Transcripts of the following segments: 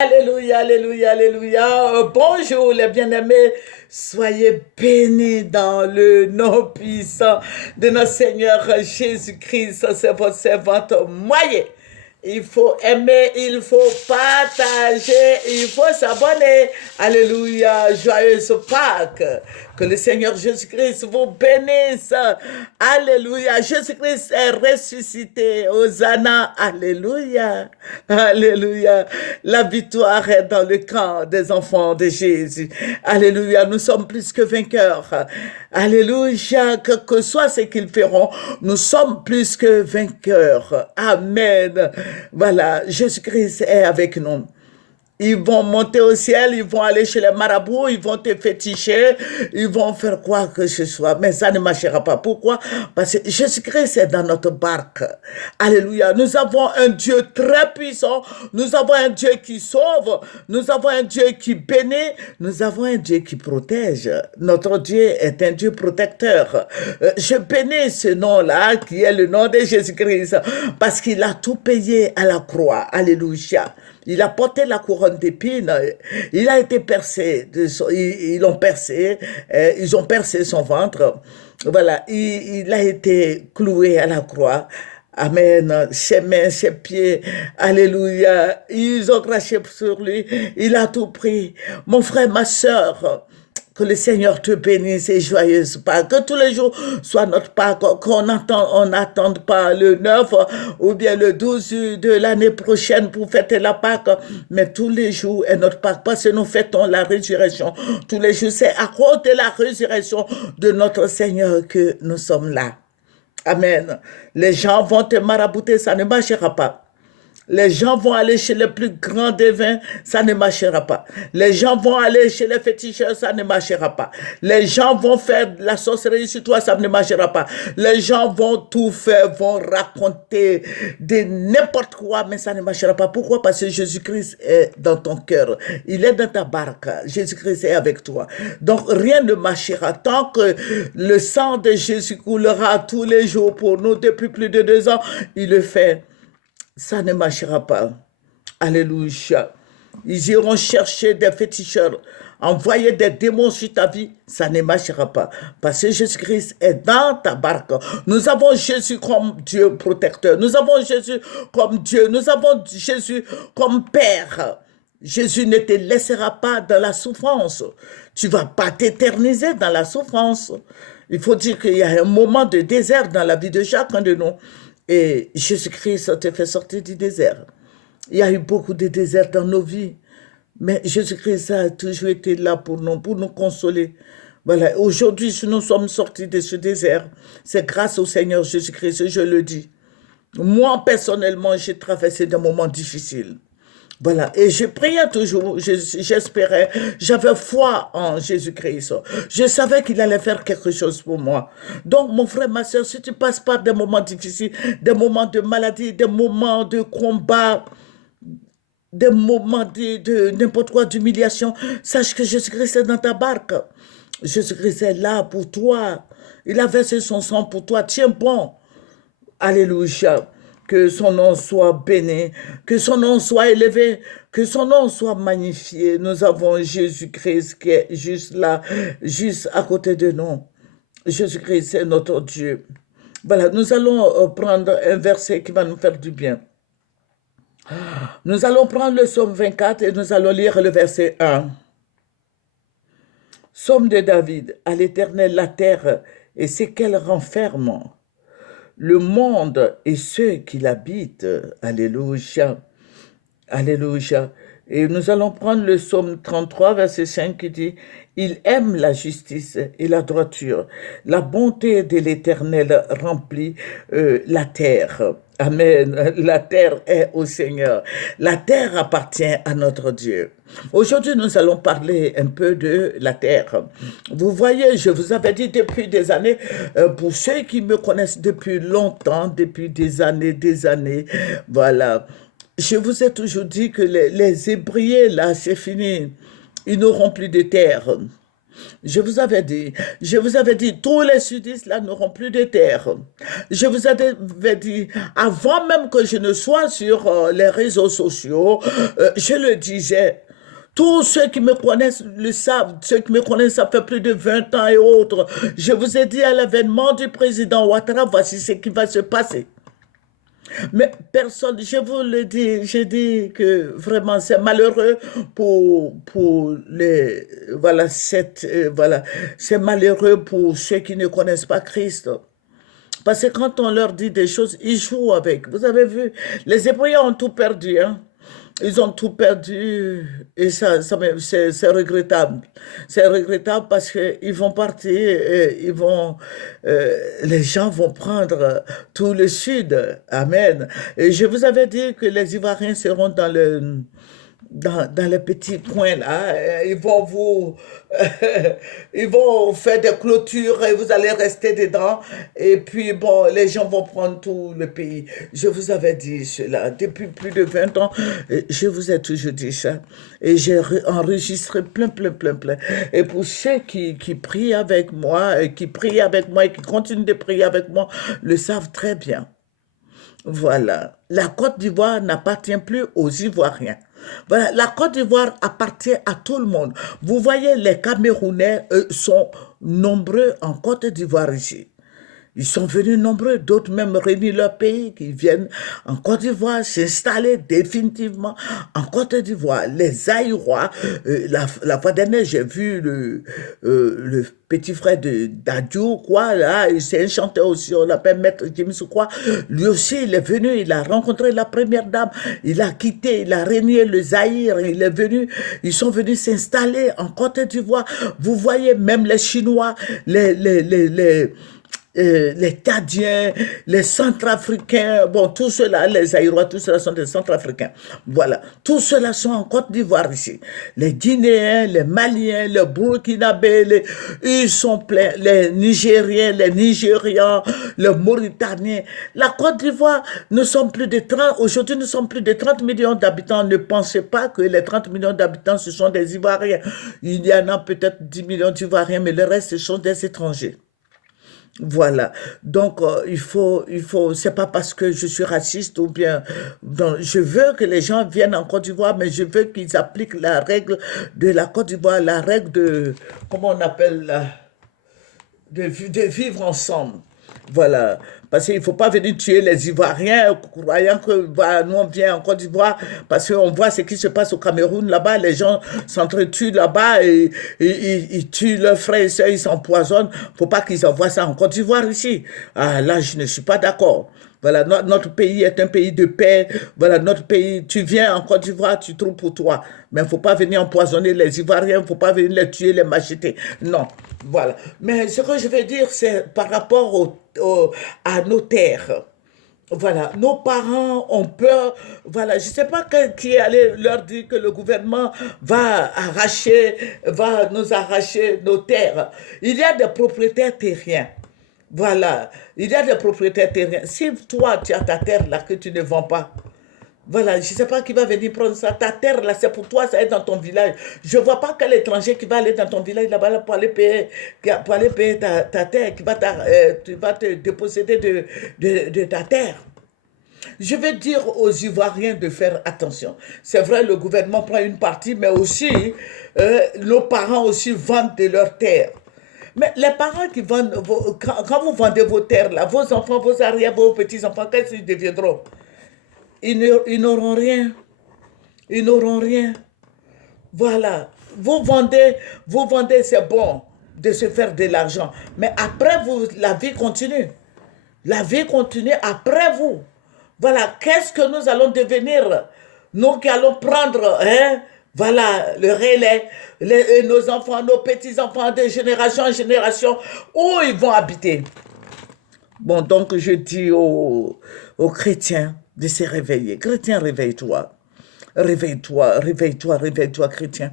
Alléluia, alléluia, alléluia. Bonjour les bien-aimés. Soyez bénis dans le nom puissant de notre Seigneur Jésus-Christ. C'est votre servante moyen. Il faut aimer, il faut partager, il faut s'abonner. Alléluia, joyeuse Pâques. Que le Seigneur Jésus-Christ vous bénisse. Alléluia, Jésus-Christ est ressuscité. Hosanna, alléluia, alléluia. La victoire est dans le camp des enfants de Jésus. Alléluia, nous sommes plus que vainqueurs. Alléluia, que soit ce qu'ils feront, nous sommes plus que vainqueurs. Amen. Voilà, Jésus-Christ est avec nous. Ils vont monter au ciel, ils vont aller chez les marabouts, ils vont te féticher, ils vont faire quoi que ce soit. Mais ça ne marchera pas. Pourquoi? Parce que Jésus-Christ est dans notre barque. Alléluia. Nous avons un Dieu très puissant. Nous avons un Dieu qui sauve. Nous avons un Dieu qui bénit. Nous avons un Dieu qui protège. Notre Dieu est un Dieu protecteur. Je bénis ce nom-là qui est le nom de Jésus-Christ parce qu'il a tout payé à la croix. Alléluia. Il a porté la couronne d'épines. Il a été percé. Ils l'ont percé. Ils ont percé son ventre. Voilà. Il a été cloué à la croix. Amen. Ses mains, ses pieds. Alléluia. Ils ont craché sur lui. Il a tout pris. Mon frère, ma soeur. Que le Seigneur te bénisse et joyeuse Pâques. Que tous les jours soient notre Pâques. On n'attende pas le 9 ou bien le 12 de l'année prochaine pour fêter la Pâques. Mais tous les jours est notre Pâques parce que nous fêtons la résurrection. Tous les jours, c'est à cause de la résurrection de notre Seigneur que nous sommes là. Amen. Les gens vont te marabouter, ça ne marchera pas. Les gens vont aller chez les plus grands devins, ça ne marchera pas. Les gens vont aller chez les féticheurs, ça ne marchera pas. Les gens vont faire de la sorcellerie sur toi, ça ne marchera pas. Les gens vont tout faire, vont raconter de n'importe quoi, mais ça ne marchera pas. Pourquoi? Parce que Jésus-Christ est dans ton cœur. Il est dans ta barque. Jésus-Christ est avec toi. Donc rien ne marchera tant que le sang de Jésus coulera tous les jours pour nous depuis plus de 2 ans. Il le fait. Ça ne marchera pas. Alléluia. Ils iront chercher des féticheurs, envoyer des démons sur ta vie, ça ne marchera pas. Parce que Jésus-Christ est dans ta barque. Nous avons Jésus comme Dieu protecteur. Nous avons Jésus comme Dieu. Nous avons Jésus comme Père. Jésus ne te laissera pas dans la souffrance. Tu ne vas pas t'éterniser dans la souffrance. Il faut dire qu'il y a un moment de désert dans la vie de chacun de nous. Et Jésus-Christ te fait sortir du désert. Il y a eu beaucoup de déserts dans nos vies. Mais Jésus-Christ a toujours été là pour nous consoler. Voilà. Aujourd'hui, si nous sommes sortis de ce désert, c'est grâce au Seigneur Jésus-Christ, je le dis. Moi, personnellement, j'ai traversé des moments difficiles. Voilà, et je priais toujours, j'espérais, j'avais foi en Jésus-Christ. Je savais qu'il allait faire quelque chose pour moi. Donc, mon frère, ma soeur, si tu passes par des moments difficiles, des moments de maladie, des moments de combat, des moments de n'importe quoi, d'humiliation, sache que Jésus-Christ est dans ta barque. Jésus-Christ est là pour toi. Il a versé son sang pour toi. Tiens bon. Alléluia. Que son nom soit béni, que son nom soit élevé, que son nom soit magnifié. Nous avons Jésus-Christ qui est juste là, juste à côté de nous. Jésus-Christ, c'est notre Dieu. Voilà, nous allons prendre un verset qui va nous faire du bien. Nous allons prendre le psaume 24 et nous allons lire le verset 1. Psaume de David, à l'Éternel la terre et ce qu'elle renferme, le monde et ceux qui l'habitent. Alléluia. Alléluia. Et nous allons prendre le psaume 33, verset 5 qui dit, il aime la justice et la droiture. La bonté de l'Éternel remplit la terre. Amen. La terre est au Seigneur. La terre appartient à notre Dieu. Aujourd'hui, nous allons parler un peu de la terre. Vous voyez, je vous avais dit depuis des années, pour ceux qui me connaissent depuis longtemps, depuis des années, voilà. Je vous ai toujours dit que les Hébreux, là, c'est fini. Ils n'auront plus de terre. Je vous avais dit, tous les sudistes là n'auront plus de terre. Je vous avais dit, avant même que je ne sois sur les réseaux sociaux, je le disais. Tous ceux qui me connaissent le savent, ceux qui me connaissent, ça fait plus de 20 ans et autres. Je vous ai dit à l'avènement du président Ouattara, voici ce qui va se passer. Mais personne, je vous le dis, je dis que vraiment c'est malheureux pour les, voilà, voilà, c'est malheureux pour ceux qui ne connaissent pas Christ. Parce que quand on leur dit des choses, ils jouent avec. Vous avez vu, les Hébreux ont tout perdu, hein. Ils ont tout perdu et c'est regrettable. C'est regrettable parce qu'ils vont partir et les gens vont prendre tout le sud. Amen. Et je vous avais dit que les Ivoiriens seront dans les petits coins là, ils vont faire des clôtures et vous allez rester dedans. Et puis bon, les gens vont prendre tout le pays. Je vous avais dit cela depuis plus de 20 ans. Je vous ai toujours dit ça. Et j'ai enregistré plein, plein, plein, plein. Et pour ceux qui prient avec moi, et qui prient avec moi et qui continuent de prier avec moi, le savent très bien. Voilà. La Côte d'Ivoire n'appartient plus aux Ivoiriens. Voilà. La Côte d'Ivoire appartient à tout le monde. Vous voyez, les Camerounais sont nombreux en Côte d'Ivoire ici. Ils sont venus nombreux, d'autres même réunir leur pays, qui viennent en Côte d'Ivoire s'installer définitivement en Côte d'Ivoire. Les Aïrois, la fois dernière, j'ai vu le petit frère d'Adiou, quoi, là, c'est un chanteur aussi, on l'appelle Maître James, quoi. Lui aussi, il est venu, il a rencontré la première dame, il a quitté, il a régné le Zaïre, il est venu, ils sont venus s'installer en Côte d'Ivoire. Vous voyez, même les Chinois, les Tchadiens, les Centrafricains, bon, tous ceux-là, les Aïrois, tous ceux-là sont des Centrafricains. Voilà, tous ceux-là sont en Côte d'Ivoire ici. Les Guinéens, les Maliens, les Burkinabés, ils sont pleins, les Nigériens, les Nigérians, les Mauritaniens. La Côte d'Ivoire, aujourd'hui nous sommes plus de 30 millions d'habitants. Ne pensez pas que les 30 millions d'habitants, ce sont des Ivoiriens. Il y en a peut-être 10 millions d'Ivoiriens, mais le reste, ce sont des étrangers. Voilà. Donc, c'est pas parce que je suis raciste ou bien, donc, je veux que les gens viennent en Côte d'Ivoire, mais je veux qu'ils appliquent la règle de la Côte d'Ivoire, la règle comment on appelle, de vivre ensemble. Voilà. Parce qu'il ne faut pas venir tuer les Ivoiriens, croyant que bah, nous on vient en Côte d'Ivoire, parce qu'on voit ce qui se passe au Cameroun là-bas, les gens s'entretuent là-bas et ils tuent leurs frères et sœurs, ils s'empoisonnent. Il ne faut pas qu'ils envoient ça en Côte d'Ivoire ici. Ah, là, je ne suis pas d'accord. Voilà, notre pays est un pays de paix. Voilà, notre pays, tu viens en Côte d'Ivoire, tu trouves pour toi. Mais il ne faut pas venir empoisonner les Ivoiriens, il ne faut pas venir les tuer, les macheter. Non, voilà. Mais ce que je veux dire, c'est par rapport à nos terres. Voilà, nos parents ont peur. Voilà, je ne sais pas qui est allé leur dire que le gouvernement va nous arracher nos terres. Il y a des propriétaires terriens. Voilà, il y a des propriétaires terriens. Si toi, tu as ta terre là que tu ne vends pas, voilà, je ne sais pas qui va venir prendre ça. Ta terre là, c'est pour toi, ça est dans ton village. Je ne vois pas quel étranger qui va aller dans ton village là-bas là, pour aller payer ta terre, tu vas te déposséder de ta terre. Je veux dire aux Ivoiriens de faire attention. C'est vrai, le gouvernement prend une partie, mais aussi, nos parents aussi vendent de leurs terres. Mais les parents qui vendent, quand vous vendez vos terres, là, vos enfants, vos arrières, vos petits-enfants, qu'est-ce qu'ils deviendront? Ils n'auront rien. Ils n'auront rien. Voilà. Vous vendez, c'est bon de se faire de l'argent. Mais après vous, la vie continue. La vie continue après vous. Voilà. Qu'est-ce que nous allons devenir? Nous qui allons prendre, hein? Voilà, le relais, nos enfants, nos petits-enfants, de génération en génération, où ils vont habiter. Bon, donc je dis aux chrétiens de se réveiller. Chrétien, réveille-toi. Réveille-toi, réveille-toi, réveille-toi, chrétien.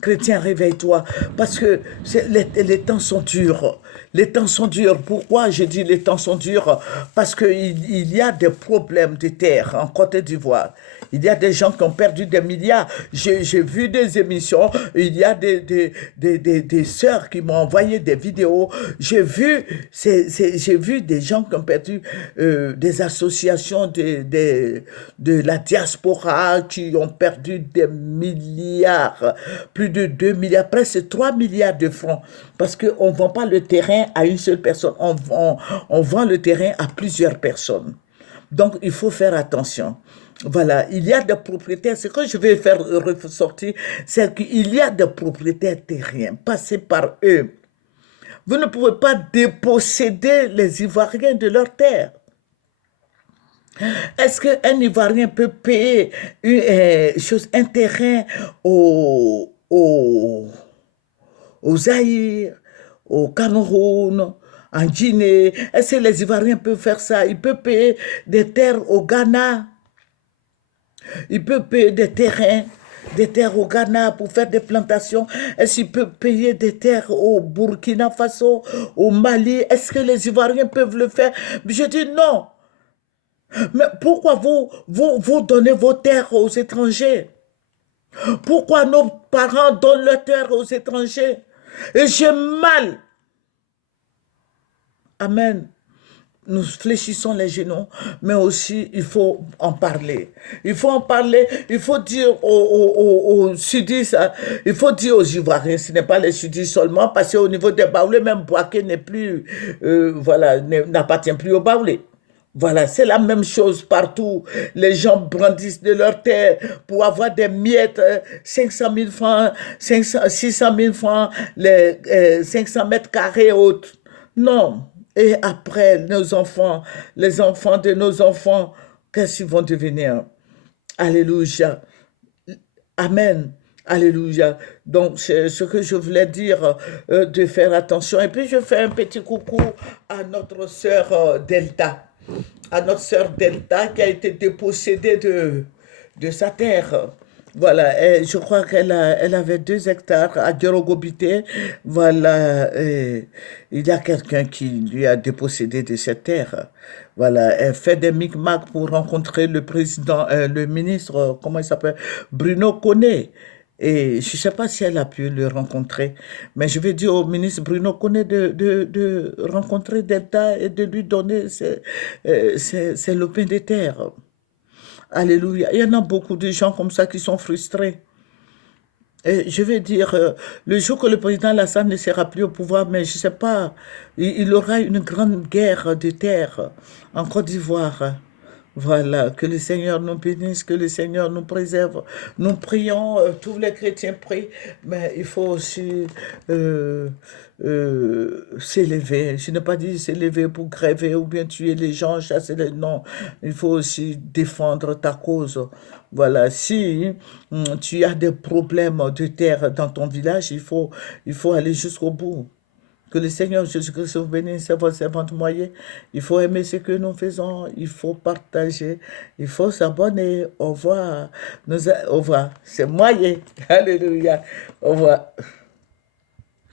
Chrétien, réveille-toi, parce que les temps sont durs. Les temps sont durs. Pourquoi je dis les temps sont durs? Parce qu'il y a des problèmes de terre en Côte d'Ivoire. Il y a des gens qui ont perdu des milliards. J'ai vu des émissions. Il y a des sœurs qui m'ont envoyé des vidéos. J'ai vu des gens qui ont perdu des associations de la diaspora qui ont perdu des milliards, plus de 2 milliards, presque 3 milliards de francs. Parce qu'on ne vend pas le terrain à une seule personne, on vend le terrain à plusieurs personnes. Donc, il faut faire attention. Voilà, il y a des propriétaires, ce que je vais faire ressortir, c'est qu'il y a des propriétaires terriens, passez par eux. Vous ne pouvez pas déposséder les Ivoiriens de leurs terres. Est-ce qu'un Ivoirien peut payer un terrain au Zaïre, au Cameroun, en Guinée? Est-ce que les Ivoiriens peuvent faire ça? Ils peuvent payer des terres au Ghana. Ils peuvent payer des terres au Ghana pour faire des plantations. Est-ce qu'ils peuvent payer des terres au Burkina Faso, au Mali? Est-ce que les Ivoiriens peuvent le faire? Je dis non. Mais pourquoi vous donnez vos terres aux étrangers? Pourquoi nos parents donnent leurs terres aux étrangers? Et j'ai mal. Amen. Nous fléchissons les genoux, mais aussi il faut en parler. Il faut en parler, il faut dire aux sudistes, il faut dire aux Ivoiriens, ce n'est pas les sudistes seulement, parce qu'au niveau des Baoulés, même Boaké n'est plus, voilà, n'appartient plus aux Baoulés. Voilà, c'est la même chose partout. Les gens brandissent de leurs terres pour avoir des miettes, 500 000 francs, 600 000 francs, les 500 mètres carrés autres. Non. Et après, nos enfants, les enfants de nos enfants, qu'est-ce qu'ils vont devenir? Alléluia. Amen. Alléluia. Donc, c'est ce que je voulais dire, de faire attention. Et puis, je fais un petit coucou à notre sœur Delta. À notre sœur Delta qui a été dépossédée de sa terre. Voilà, et je crois elle avait 2 hectares à Djorogobité. Voilà, et il y a quelqu'un qui lui a dépossédé de cette terre. Voilà, elle fait des micmacs pour rencontrer le président, le ministre, comment il s'appelle, Bruno Koné. Et je ne sais pas si elle a pu le rencontrer, mais je vais dire au ministre Bruno Koné de rencontrer Delta et de lui donner ses lopins de terre. Alléluia. Il y en a beaucoup de gens comme ça qui sont frustrés. Et je vais dire, le jour que le président Alassane ne sera plus au pouvoir, mais je ne sais pas, il aura une grande guerre de terre en Côte d'Ivoire. Voilà, que le Seigneur nous bénisse, que le Seigneur nous préserve. Nous prions, tous les chrétiens prient, mais il faut aussi s'élever. Je n'ai pas dit s'élever pour gréver ou bien tuer les gens, chasser les... Non, il faut aussi défendre ta cause. Voilà, si tu as des problèmes de terre dans ton village, il faut aller jusqu'au bout. Que le Seigneur Jésus-Christ vous bénisse, c'est votre servante moyen. Il faut aimer ce que nous faisons, il faut partager, il faut s'abonner. Au revoir. Au revoir. C'est moyen. Alléluia. Au revoir.